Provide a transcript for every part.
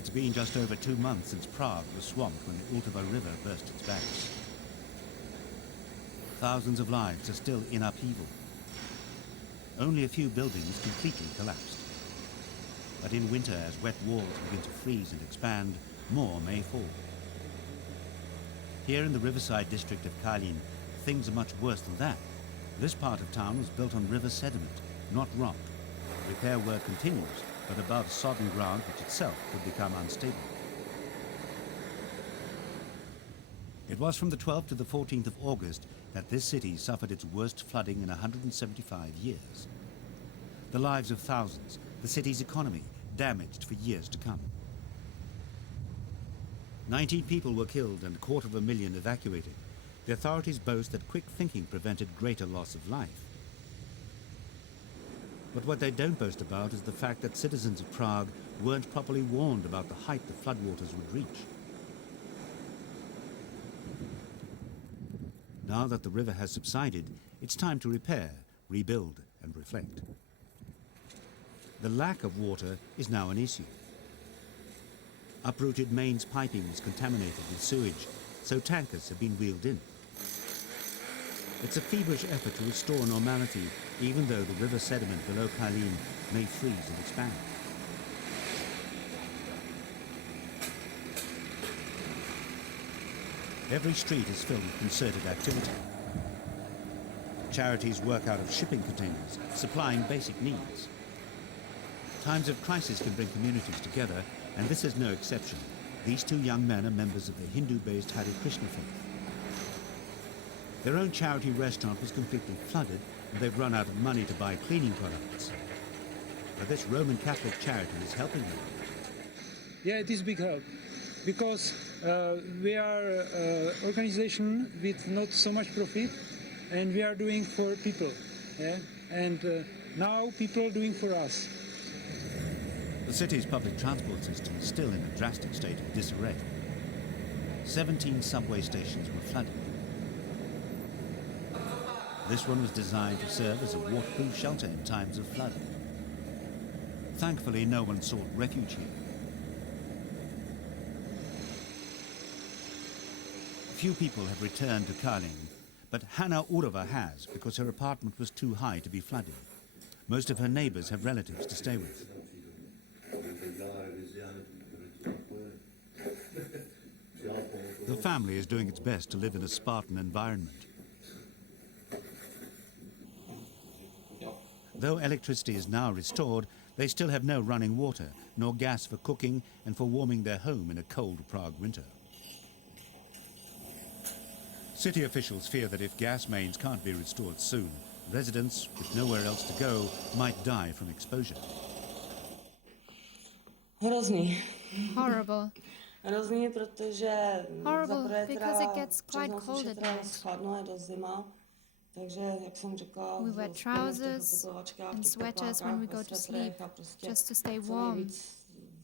It's been just over 2 months since Prague was swamped when the Uhrova River burst its banks. Thousands of lives are still in upheaval. Only a few buildings completely collapsed. But in winter, as wet walls begin to freeze and expand, more may fall. Here in the riverside district of Karlin, things are much worse than that. This part of town was built on river sediment, not rock. Repair work continues, but above sodden ground which itself could become unstable. It was from the 12th to the 14th of August that this city suffered its worst flooding in 175 years. The lives of thousands, the city's economy, damaged for years to come. 19 people were killed and 250,000 evacuated. The authorities boast that quick thinking prevented greater loss of life. But what they don't boast about is the fact that citizens of Prague weren't properly warned about the height the floodwaters would reach. Now that the river has subsided, it's time to repair, rebuild and reflect. The lack of water is now an issue. Uprooted mains piping is contaminated with sewage, so tankers have been wheeled in. It's a feverish effort to restore normality, even though the river sediment below Karlin may freeze and expand. Every street is filled with concerted activity. Charities work out of shipping containers, supplying basic needs. Times of crisis can bring communities together, and this is no exception. These two young men are members of the Hindu-based Hari Krishna faith. Their own charity restaurant was completely flooded, and they've run out of money to buy cleaning products. But this Roman Catholic charity is helping them. Yeah, it is big help, because we are an organization with not so much profit, and we are doing for people. Yeah? And now people are doing for us. The city's public transport system is still in a drastic state of disarray. 17 subway stations were flooded. This one was designed to serve as a waterproof shelter in times of flooding. Thankfully, no one sought refuge here. Few people have returned to Karlin, but Hana Uhrova has, because her apartment was too high to be flooded. Most of her neighbors have relatives to stay with. The family is doing its best to live in a Spartan environment. Though electricity is now restored, they still have no running water, nor gas for cooking and for warming their home in a cold Prague winter. City officials fear that if gas mains can't be restored soon, residents with nowhere else to go might die from exposure. Hrozný. Horrible. Hrozný, protože Horrible because it gets quite cold at night. Chladno, je dost zima. Takže, jak jsem řekla, We wear trousers and sweaters when we go to sleep, just to stay warm.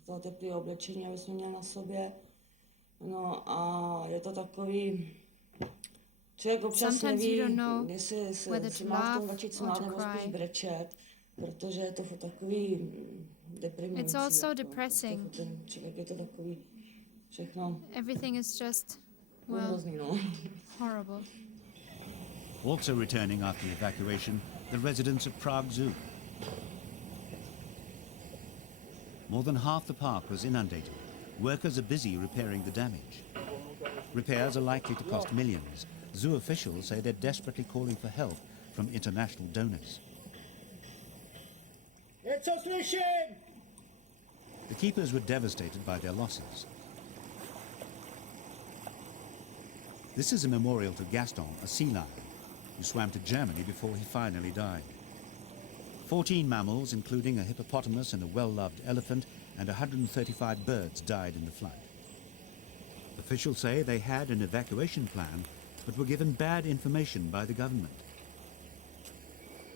To teplé oblečení, aby jsme měli na sobě. No a je to takový... Člověk občas neví, jestli si má v tom začít smát nebo spíš brečet, protože je to takový deprimující. It's also depressing. Člověk je to takový všechno. Everything is just, well, horrible. Also returning after evacuation, the residents of Prague Zoo. More than half the park was inundated. Workers are busy repairing the damage. Repairs are likely to cost millions. Zoo officials say they're desperately calling for help from international donors. The keepers were devastated by their losses. This is a memorial to Gaston, a sea lion, who swam to Germany before he finally died. 14 mammals, including a hippopotamus and a well-loved elephant, and 135 birds died in the flood. Officials say they had an evacuation plan, but were given bad information by the government.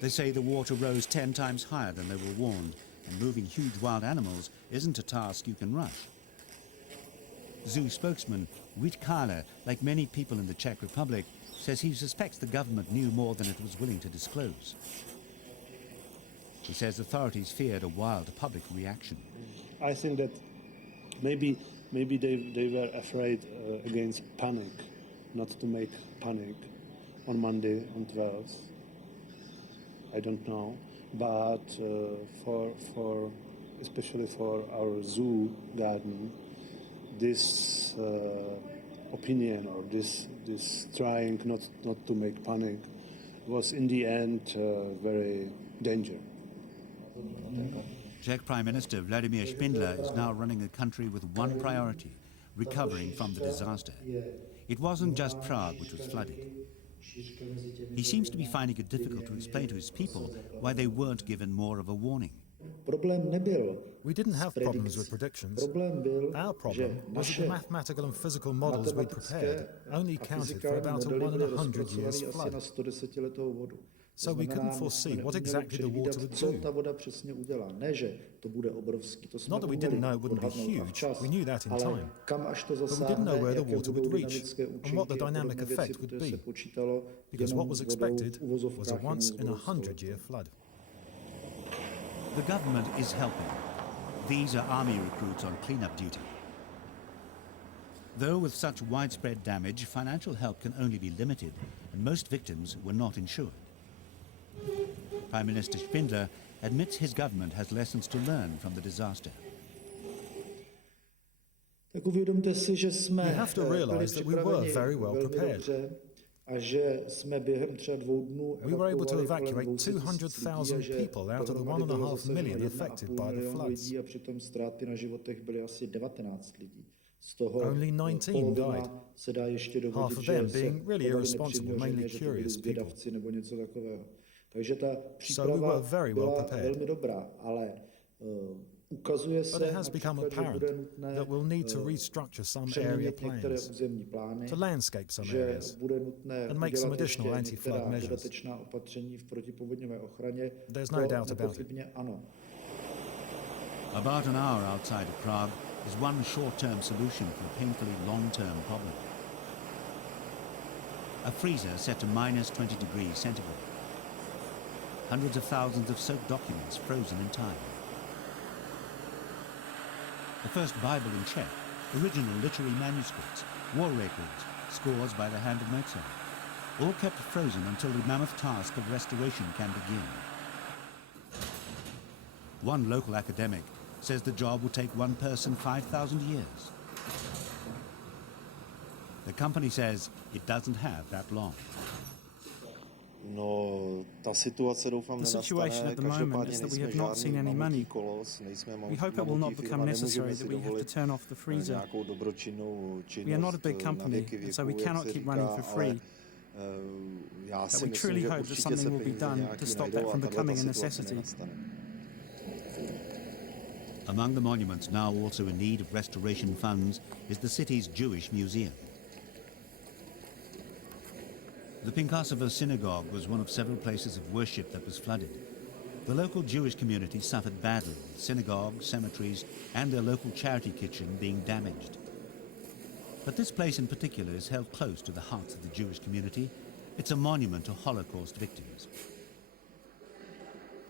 They say the water rose 10 times higher than they were warned, and moving huge wild animals isn't a task you can rush. Zoo spokesman Vit Kahle, like many people in the Czech Republic, says he suspects the government knew more than it was willing to disclose. He says authorities feared a wild public reaction. I think that Maybe they were afraid against panic, not to make panic on Monday on 12th. I don't know, but for especially for our zoo garden, this opinion or this trying not to make panic was in the end very dangerous. Czech Prime Minister Vladimir Spindla is now running a country with one priority: recovering from the disaster. It wasn't just Prague which was flooded. He seems to be finding it difficult to explain to his people why they weren't given more of a warning. We didn't have problems with predictions. Our problem was that the mathematical and physical models we'd prepared only counted for about a 1 in 100 years flood. So we couldn't foresee what exactly the water would do. Not that we didn't know it wouldn't be huge, we knew that in time. But we didn't know where the water would reach and what the dynamic effect would be, because what was expected was a once in 100 year flood. The government is helping. These are army recruits on cleanup duty. Though with such widespread damage, financial help can only be limited, and most victims were not insured. Prime Minister Spindla admits his government has lessons to learn from the disaster. You have to realize that we were very well prepared. We were able to evacuate 200,000 people out of the 1.5 million affected by the floods. Only 19 died, half of them being really irresponsible, mainly curious people. So we were very well prepared. But it has become apparent that we'll need to restructure some area plans, to landscape some areas, and make some additional anti-flood measures. There's no doubt about it. About an hour outside of Prague is one short-term solution for a painfully long-term problem. A freezer set to -20 degrees centigrade. Hundreds of thousands of soaked documents frozen in time. The first Bible in Czech, original literary manuscripts, war records, scores by the hand of Mozart, all kept frozen until the mammoth task of restoration can begin. One local academic says the job will take one person 5,000 years. The company says it doesn't have that long. The situation at the moment is that we have not seen any money. We hope it will not become necessary that we have to turn off the freezer. We are not a big company, so we cannot keep running for free. But we truly hope that something will be done to stop that from becoming a necessity. Among the monuments now also in need of restoration funds is the city's Jewish Museum. The Pinkasovo synagogue was one of several places of worship that was flooded. The local Jewish community suffered badly, with synagogues, cemeteries, and their local charity kitchen being damaged. But this place in particular is held close to the hearts of the Jewish community. It's a monument to Holocaust victims.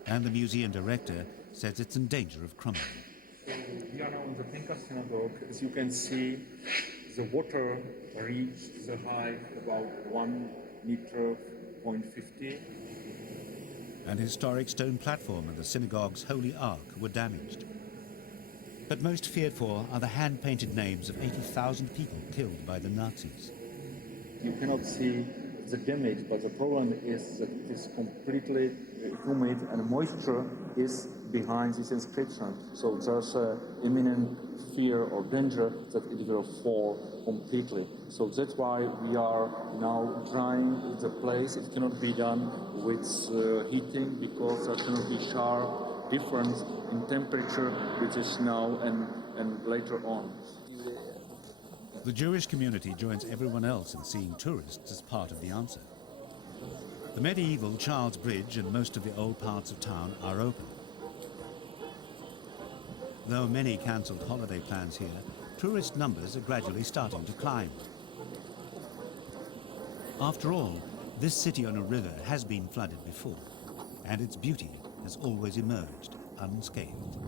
And the museum director says it's in danger of crumbling. We are now in the Pinka synagogue. As you can see, the water reached the height about 1.50 meters. An historic stone platform and the synagogue's Holy Ark were damaged. But most feared for are the hand-painted names of 80,000 people killed by the Nazis. You cannot see the damage, but the problem is that it is completely humid and moisture is behind this inscription. So there's an imminent fear or danger that it will fall completely. So that's why we are now drying the place. It cannot be done with heating because there cannot be sharp difference in temperature, which is now and later on. The Jewish community joins everyone else in seeing tourists as part of the answer. The medieval Charles Bridge and most of the old parts of town are open. Though many cancelled holiday plans here, tourist numbers are gradually starting to climb. After all, this city on a river has been flooded before, and its beauty has always emerged unscathed.